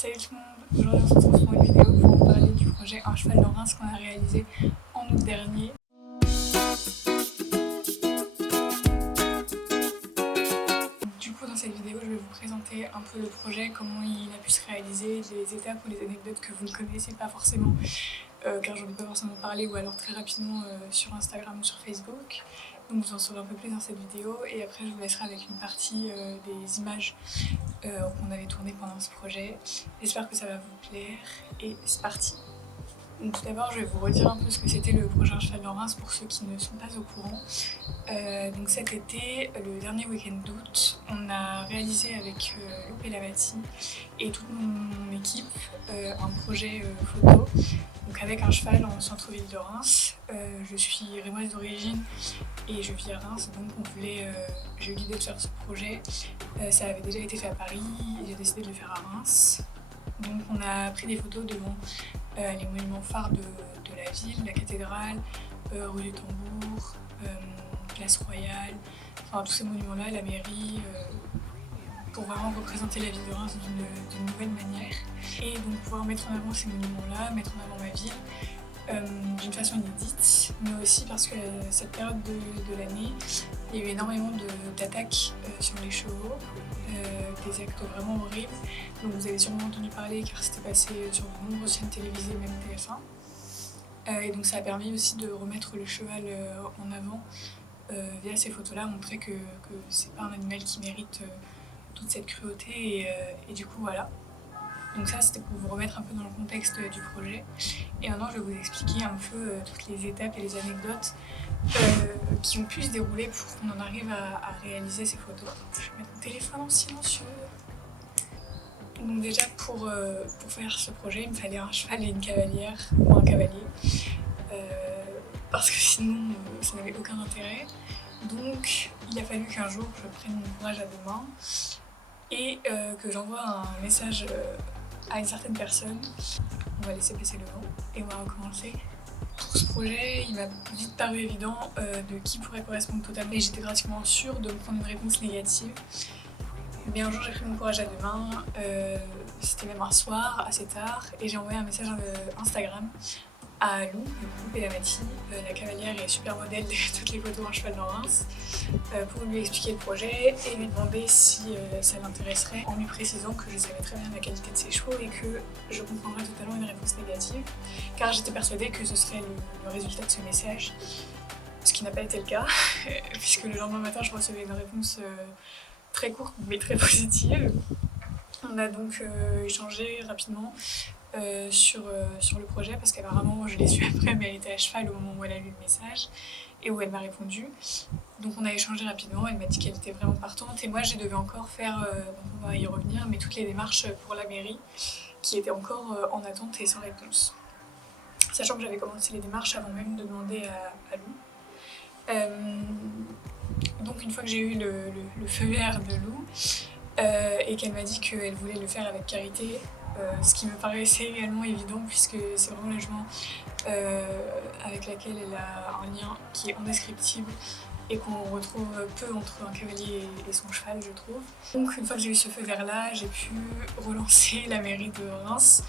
Salut tout le monde, aujourd'hui on se retrouve pour une vidéo pour vous parler du projet Un cheval dans Reims qu'on a réalisé en août dernier. Du coup dans cette vidéo je vais vous présenter un peu le projet, comment il a pu se réaliser, les étapes ou les anecdotes que vous ne connaissez pas forcément car j'en ai pas forcément parlé ou alors très rapidement sur Instagram ou sur Facebook. Donc vous en saurez un peu plus dans cette vidéo et après je vous laisserai avec une partie des images qu'on avait tournées pendant ce projet. J'espère que ça va vous plaire et c'est parti. Donc tout d'abord je vais vous redire un peu ce que c'était le projet Un cheval dans Reims pour ceux qui ne sont pas au courant. Donc cet été, le dernier week-end d'août, on a réalisé avec Lou Pelamati et toute mon équipe un projet photo. Donc avec un cheval en centre-ville de Reims. Je suis rémoise d'origine et je vis à Reims, donc j'ai eu l'idée de faire ce projet. Ça avait déjà été fait à Paris et j'ai décidé de le faire à Reims. Donc on a pris des photos devant les monuments phares de la ville, la cathédrale, rue du Tambour, place Royale, enfin tous ces monuments-là, la mairie, pour vraiment représenter la ville de Reims d'une nouvelle manière. Et donc pouvoir mettre en avant ces monuments-là, mettre en avant ma ville, d'une façon inédite, mais aussi parce que cette période de l'année, il y a eu énormément d'attaques sur les chevaux, des actes vraiment horribles, donc vous avez sûrement entendu parler car c'était passé sur de nombreuses chaînes télévisées, même TF1. Et donc ça a permis aussi de remettre le cheval en avant via ces photos-là, montrer que c'est pas un animal qui mérite toute cette cruauté et du coup voilà. Donc ça c'était pour vous remettre un peu dans le contexte du projet. Et maintenant je vais vous expliquer un peu toutes les étapes et les anecdotes qui ont pu se dérouler pour qu'on en arrive à réaliser ces photos. Je vais mettre mon téléphone en silencieux. Donc déjà pour faire ce projet il me fallait un cheval et une cavalière ou un cavalier parce que sinon ça n'avait aucun intérêt. Donc il a fallu qu'un jour je prenne mon courage à deux mains et que j'envoie un message à une certaine personne. On va laisser passer le vent et on va recommencer. Pour ce projet, il m'a vite paru évident de qui pourrait correspondre totalement et j'étais pratiquement sûre de me prendre une réponse négative. Mais un jour j'ai pris mon courage à deux mains, c'était même un soir assez tard et j'ai envoyé un message Instagram à Lou, Lou Pelamati, la cavalière et super modèle de toutes les photos Un cheval dans Reims, pour lui expliquer le projet et lui demander si ça l'intéresserait, en lui précisant que je savais très bien la qualité de ses chevaux et que je comprendrais totalement une réponse négative, car j'étais persuadée que ce serait le résultat de ce message, ce qui n'a pas été le cas, puisque le lendemain matin je recevais une réponse très courte mais très positive. On a donc échangé rapidement sur le projet parce qu'apparemment je l'ai su après mais elle était à cheval au moment où elle a lu le message et où elle m'a répondu. Donc on a échangé rapidement, elle m'a dit qu'elle était vraiment partante et moi je devais encore faire, donc on va y revenir, mais toutes les démarches pour la mairie qui étaient encore en attente et sans réponse. Sachant que j'avais commencé les démarches avant même de demander à Lou. Donc une fois que j'ai eu le feu vert de Lou et qu'elle m'a dit qu'elle voulait le faire avec Carité, ce qui me paraissait également évident puisque c'est vraiment la jument avec laquelle elle a un lien qui est indescriptible et qu'on retrouve peu entre un cavalier et son cheval, je trouve. Donc une fois que j'ai eu ce feu vert là, j'ai pu relancer la mairie de Reims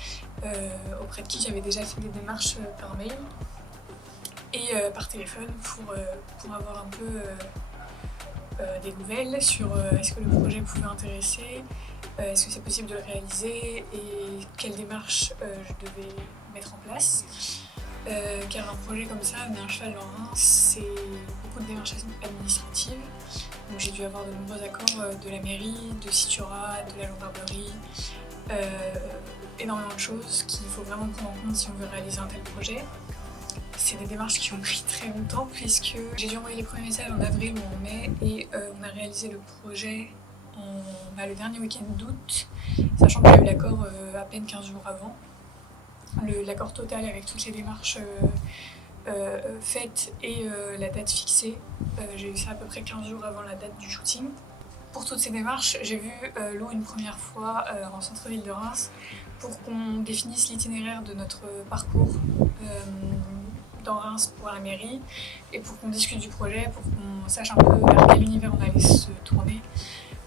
auprès de qui j'avais déjà fait des démarches par mail et par téléphone pour avoir un peu des nouvelles sur est-ce que le projet pouvait intéresser, est-ce que c'est possible de le réaliser et quelles démarches je devais mettre en place. Car un projet comme ça, mais un cheval dans Reims, c'est beaucoup de démarches administratives. Donc j'ai dû avoir de nombreux accords de la mairie, de Citura, de la gendarmerie, énormément de choses qu'il faut vraiment prendre en compte si on veut réaliser un tel projet. C'est des démarches qui ont pris très longtemps puisque j'ai dû envoyer les premiers messages en avril ou en mai et on a réalisé le projet le dernier week-end d'août, sachant qu'on a eu l'accord à peine 15 jours avant. L'accord total avec toutes les démarches faites et la date fixée, j'ai eu ça à peu près 15 jours avant la date du shooting. Pour toutes ces démarches, j'ai vu Lou une première fois en centre-ville de Reims pour qu'on définisse l'itinéraire de notre parcours dans Reims pour la mairie et pour qu'on discute du projet, pour qu'on sache un peu vers quel univers on allait se tourner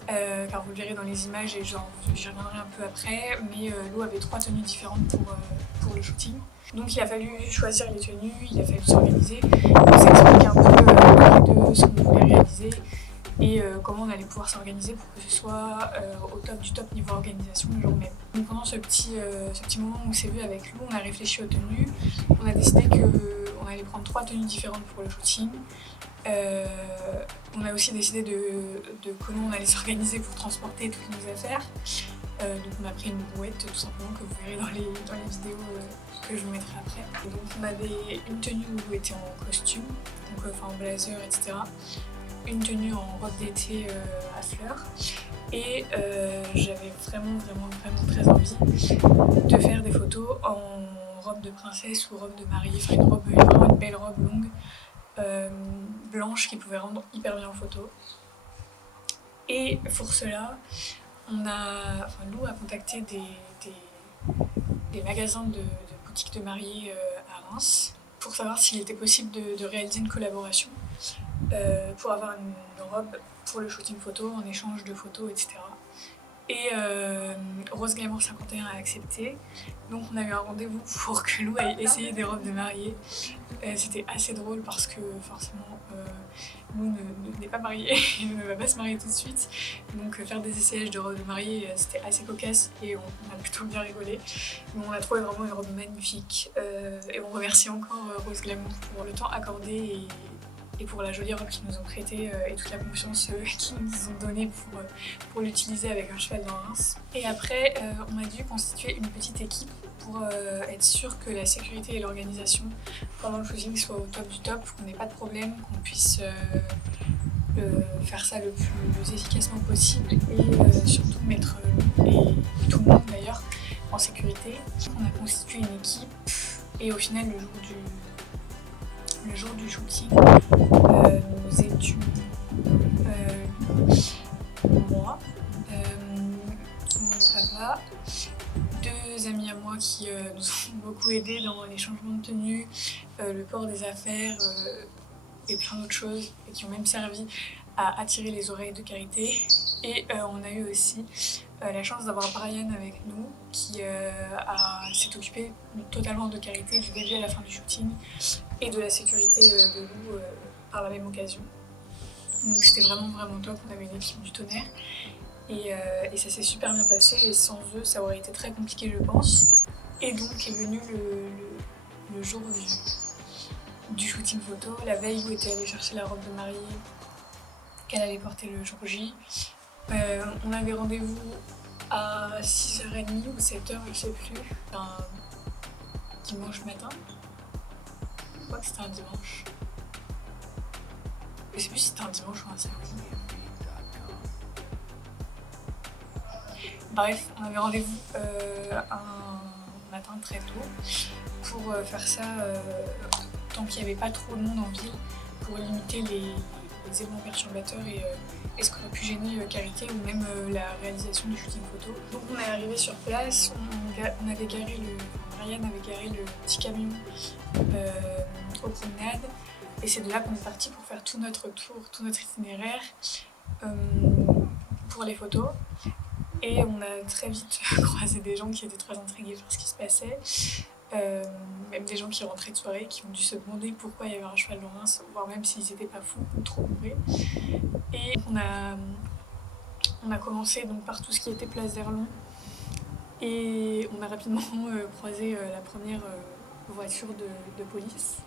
car vous le verrez dans les images et j'y reviendrai un peu après, mais Lou avait 3 tenues différentes pour le shooting. Donc il a fallu choisir les tenues, il a fallu s'organiser, on s'explique un peu tous les deux ce qu'on voulait réaliser et comment on allait pouvoir s'organiser pour que ce soit au top du top niveau organisation le jour même. Donc pendant ce petit moment où on s'est vu avec Lou, on a réfléchi aux tenues, on a décidé qu'on allait prendre 3 tenues différentes pour le shooting. On a aussi décidé de comment on allait s'organiser pour transporter toutes nos affaires. Donc on a pris une brouette tout simplement que vous verrez dans les vidéos que je vous mettrai après. Et donc on avait une tenue où on était en costume, donc en blazer, etc. Une tenue en robe d'été à fleurs. Et j'avais vraiment très envie de faire des photos en robe de princesse ou robe de mariée, enfin vraiment une belle robe longue. Blanche qui pouvait rendre hyper bien en photo. Et pour cela, Lou a contacté des magasins de boutiques de mariés à Reims pour savoir s'il était possible de réaliser une collaboration pour avoir une robe pour le shooting photo en échange de photos, etc. Et Rose Glamour 51 a accepté, donc on a eu un rendez-vous pour que Lou aille essayer des robes de mariée. C'était assez drôle parce que forcément Lou n'est pas mariée et ne va pas se marier tout de suite, donc faire des essayages de robes de mariée c'était assez cocasse et on a plutôt bien rigolé. Mais on a trouvé vraiment une robe magnifique et on remercie encore Rose Glamour pour le temps accordé et pour la jolie robe qu'ils nous ont prêtée et toute la confiance qu'ils nous ont donnée pour l'utiliser avec un cheval dans Reims. Et après, on a dû constituer une petite équipe pour être sûr que la sécurité et l'organisation pendant le shooting soient au top du top, qu'on n'ait pas de problème, qu'on puisse faire ça le plus efficacement possible et surtout mettre et tout le monde d'ailleurs en sécurité. On a constitué une équipe et au final le jour du shooting, nous étions moi, mon papa, 2 amis à moi qui nous ont beaucoup aidés dans les changements de tenue, le port des affaires et plein d'autres choses et qui ont même servi à attirer les oreilles de Carité. Et on a eu aussi la chance d'avoir Brian avec nous qui s'est occupé totalement de Carité du début à la fin du shooting et de la sécurité de Lou par la même occasion. Donc c'était vraiment top, on avait une équipe du tonnerre et ça s'est super bien passé et sans eux ça aurait été très compliqué je pense. Et donc est venu le jour du shooting photo, la veille où était allée chercher la robe de mariée qu'elle allait porter le jour J. On avait rendez-vous à 6h30 ou 7h, je sais plus, un dimanche matin. Je crois que c'était un dimanche. Je sais plus si c'était un dimanche ou un samedi. Bref, on avait rendez-vous un matin très tôt pour faire ça tant qu'il n'y avait pas trop de monde en ville pour limiter les éléments perturbateurs et ce qui aurait pu gêner Carité ou même la réalisation du shooting photo. Donc on est arrivé sur place, Brian avait garé le petit camion aux promenades et c'est de là qu'on est parti pour faire tout notre tour, tout notre itinéraire pour les photos. Et on a très vite croisé des gens qui étaient très intrigués par ce qui se passait. Même des gens qui rentraient de soirée, qui ont dû se demander pourquoi il y avait un cheval dans Reims, voire même s'ils n'étaient pas fous ou trop bourrés. Et on a commencé donc par tout ce qui était place d'Erlon. Et on a rapidement croisé la première voiture de police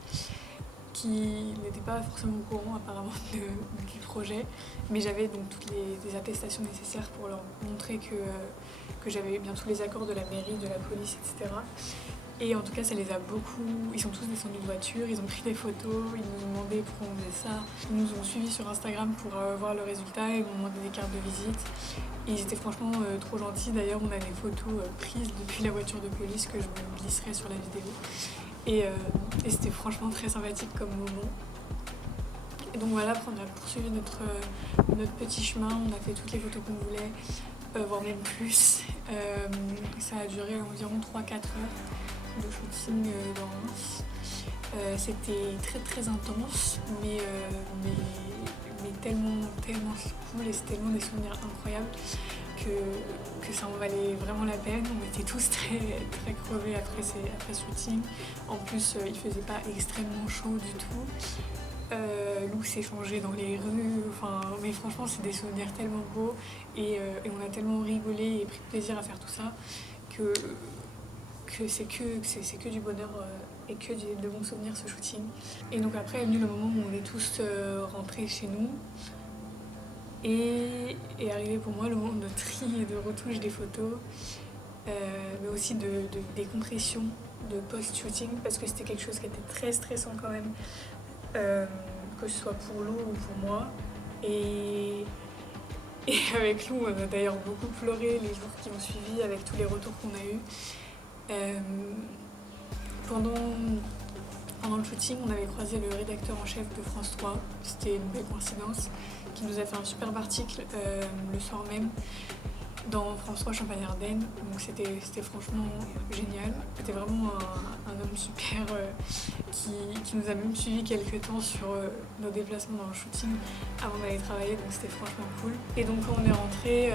qui n'était pas forcément au courant apparemment du projet, mais j'avais donc toutes les attestations nécessaires pour leur montrer que j'avais bien tous les accords de la mairie, de la police, etc. Et en tout cas ça les a beaucoup, ils sont tous descendus de voiture, ils ont pris des photos, ils nous ont demandé pourquoi on faisait ça, ils nous ont suivis sur Instagram pour voir le résultat, ils m'ont demandé des cartes de visite. Et ils étaient franchement trop gentils, d'ailleurs on a des photos prises depuis la voiture de police que je vous glisserai sur la vidéo. Et c'était franchement très sympathique comme moment. Et donc voilà, après on a poursuivi notre petit chemin, on a fait toutes les photos qu'on voulait, voire même plus. Ça a duré environ 3-4 heures de shooting dans Reims. C'était très intense, mais tellement cool et c'est tellement des souvenirs incroyables que ça en valait vraiment la peine. On était tous très crevés après ce shooting. En plus, il faisait pas extrêmement chaud du tout. Lou s'est changé dans les rues, mais franchement c'est des souvenirs tellement beaux et on a tellement rigolé et pris plaisir à faire tout ça que c'est que du bonheur et que de bons souvenirs ce shooting. Et donc après est venu le moment où on est tous rentrés chez nous et est arrivé pour moi le moment de tri et de retouche des photos, mais aussi de décompression de post-shooting parce que c'était quelque chose qui était très stressant quand même. Que ce soit pour Lou ou pour moi. Et avec Lou, on a d'ailleurs beaucoup pleuré les jours qui ont suivi avec tous les retours qu'on a eus. Pendant le shooting, on avait croisé le rédacteur en chef de France 3, c'était une belle coïncidence, qui nous a fait un superbe article le soir même dans France 3 Champagne-Ardenne, donc c'était franchement génial. C'était vraiment un homme super qui nous a même suivi quelques temps sur nos déplacements dans le shooting avant d'aller travailler, donc c'était franchement cool. Et donc quand on est rentré,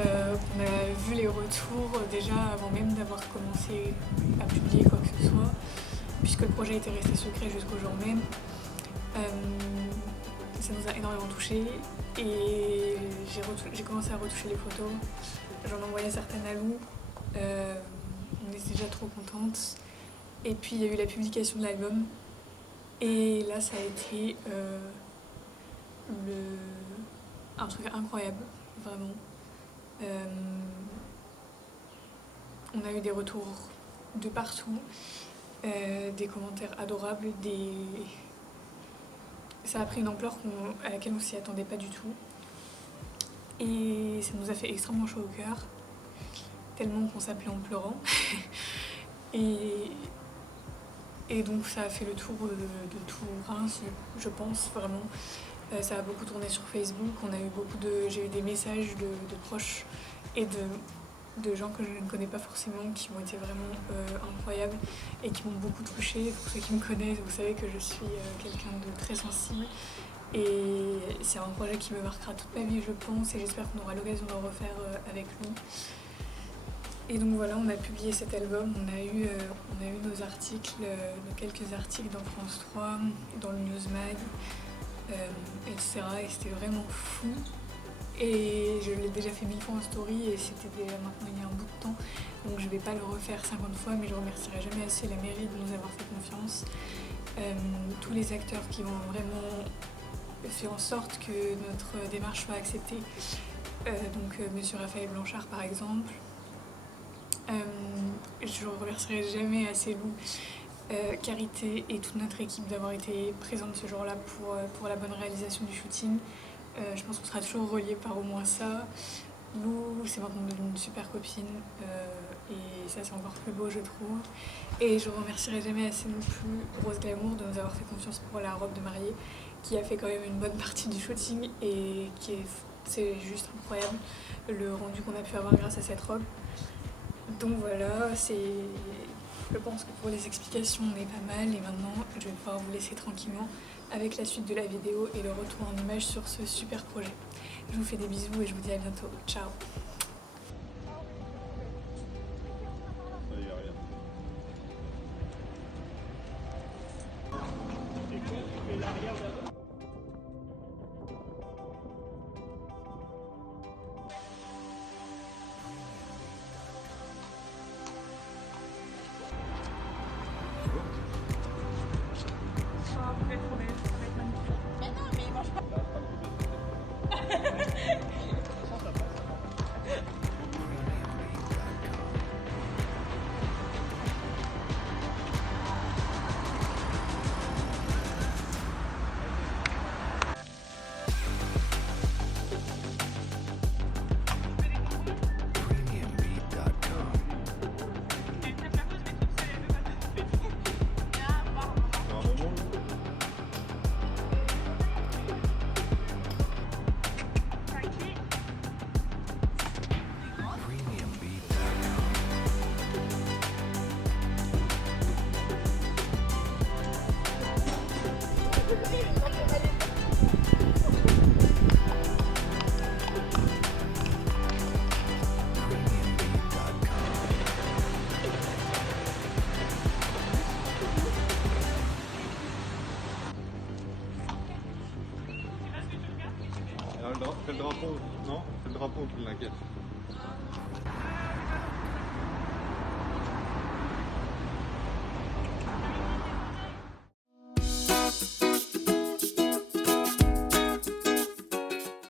on a vu les retours déjà avant même d'avoir commencé à publier quoi que ce soit, puisque le projet était resté secret jusqu'au jour même. Ça nous a énormément touchés et j'ai commencé à retoucher les photos. J'en envoyais certaines à Lou, on était déjà trop contentes. Et puis il y a eu la publication de l'album. Et là ça a été un truc incroyable, vraiment. On a eu des retours de partout, des commentaires adorables, ça a pris une ampleur à laquelle on s'y attendait pas du tout. Et ça nous a fait extrêmement chaud au cœur, tellement qu'on s'appelait en pleurant. et donc ça a fait le tour de tout Reims, je pense vraiment. Ça a beaucoup tourné sur Facebook, j'ai eu des messages de proches et de gens que je ne connais pas forcément qui ont été vraiment incroyables et qui m'ont beaucoup touchée. Pour ceux qui me connaissent, vous savez que je suis quelqu'un de très sensible. Et c'est un projet qui me marquera toute ma vie, je pense, et j'espère qu'on aura l'occasion de le refaire avec lui. Et donc voilà, on a publié cet album, on a eu nos articles, quelques articles dans France 3, dans le Newsmag, etc. Et c'était vraiment fou. Et je l'ai déjà fait 1000 fois en story et c'était déjà maintenant il y a un bout de temps. Donc je vais pas le refaire 50 fois, mais je remercierai jamais assez la mairie de nous avoir fait confiance. Tous les acteurs qui ont vraiment fait en sorte que notre démarche soit acceptée. Donc Monsieur Raphaël Blanchard par exemple. Je ne remercierai jamais assez Lou, Carité et toute notre équipe d'avoir été présente ce jour-là pour la bonne réalisation du shooting. Je pense qu'on sera toujours reliés par au moins ça. Lou, c'est maintenant devenu une super copine et ça c'est encore plus beau je trouve. Et je remercierai jamais assez non plus Rose Glamour de nous avoir fait confiance pour la robe de mariée qui a fait quand même une bonne partie du shooting et c'est juste incroyable le rendu qu'on a pu avoir grâce à cette robe. Donc voilà, je pense que pour les explications on est pas mal et maintenant je vais pouvoir vous laisser tranquillement avec la suite de la vidéo et le retour en images sur ce super projet. Je vous fais des bisous et je vous dis à bientôt. Ciao. C'est le drapeau, non? C'est le drapeau qui l'inquiète.